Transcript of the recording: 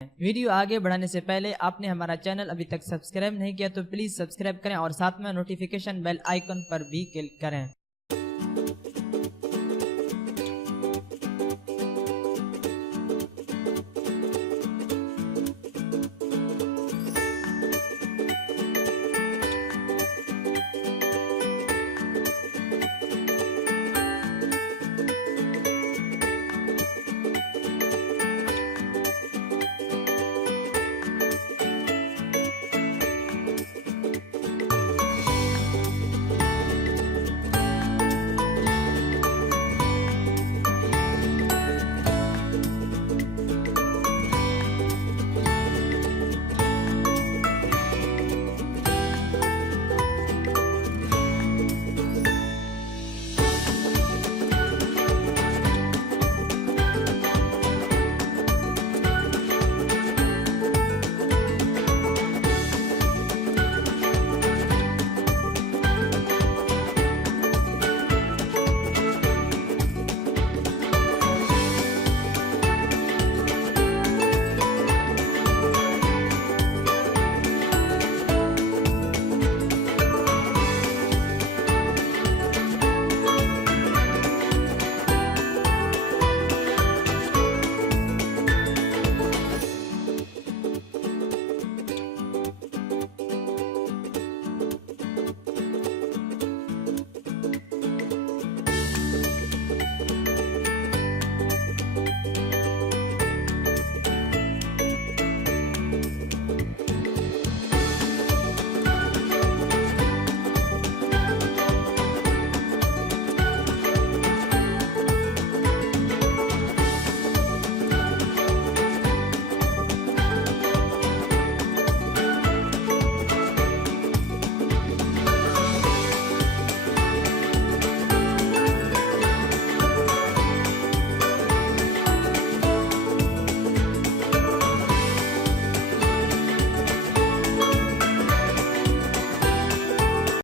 Video आगे बढ़ाने से पहले आपने हमारा चैनल अभी तक सब्सक्राइब नहीं किया तो प्लीज सब्सक्राइब करें और साथ में नोटिफिकेशन बेल आइकन पर भी क्लिक करें।